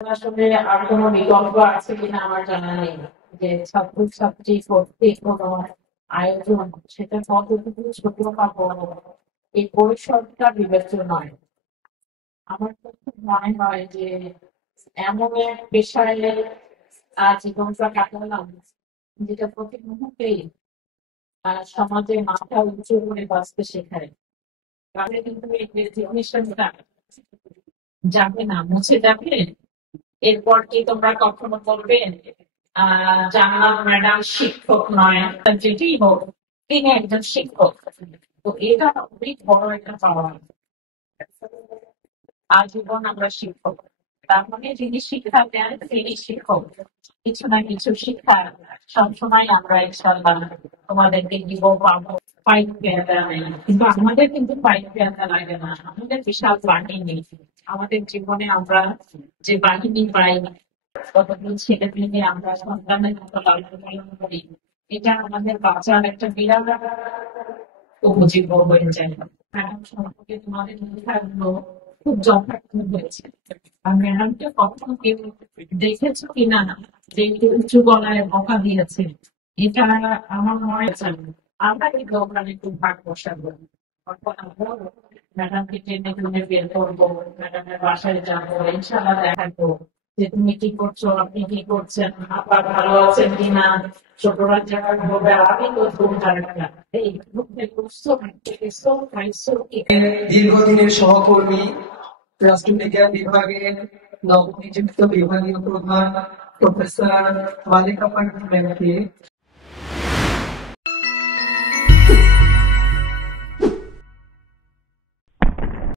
আসলে আর কোনো বিকল্প আছে কিনা আমার জানা নেই। যে ছাত্রছাত্রী কর্তৃক কোনো আয়োজন সেটা কতটুকু ছোট বা বড় এই পরিসরটা বিবেচ্য নয়। আমার কাছে মনে হয় যে এমন এক পেশায় জীবনটা কাটালাম যেটা প্রতি মুহূর্তেই সমাজে মাথা উঁচু করে বাঁচতে শেখায়। তাহলে কিন্তু এই যে জিনিসটা যাবে না, মুছে যাবে। এরপর কি তোমরা কখনো বলবে জানলাম ম্যাডাম শিক্ষক নয়, যেটি হোক তিনি একজন শিক্ষক। তো এটা অনেক বড় একটা পাওয়া। আজীবন আমরা শিক্ষক, তার মানে যিনি শিক্ষা দেন তিনি শিক্ষক। কিছু না কিছু শিক্ষা সবসময় আমরা ইনশাল্লাহ তোমাদেরকে দিব, পাবো। পাইপ পেয়াদা নেই, কিন্তু আমাদের কিন্তু পাইপ পেয়াদা লাগে না, আমাদের বিশাল বাহিনী। আমাদের জীবনে আমরা যে বাহিনী পাই, কতগুলো ছেলে মেয়ে আমরা সন্তানের মতো লালন পালন করি, এটা আমাদের বাঁচার একটা বিরাট উপজীব্য হয়ে যায়। ম্যাডাম সম্পর্কে তোমাদের লেখাগুলো খুব যথার্থ হয়েছে। আর ম্যাডামকে কখনো কেউ দেখেছো কিনা যে একটু উঁচু গলায় বকা দিয়েছে? এটা আমার মনে চাই আমরা এই দোকানে একটু ভাগ বসাবো। ম্যাডামকে টেনে টুনে বের করবো, ম্যাডামের বাসায় যাবো, ইনশাল্লাহ দেখাবো যে তুমি কি করছো, আপনি কি করছেন, আপনার ভালো আছেন কিনা। ছোটরা যারা বলবে আমি তো খুব জায়গা এই গ্রুপে করছো, খাইছো খাইছো কি। দীর্ঘদিনের সহকর্মী, রাষ্ট্রবিজ্ঞান বিভাগের নবনিযুক্ত বিভাগীয় প্রধান প্রফেসর মালিকা পারভীন ম্যামকে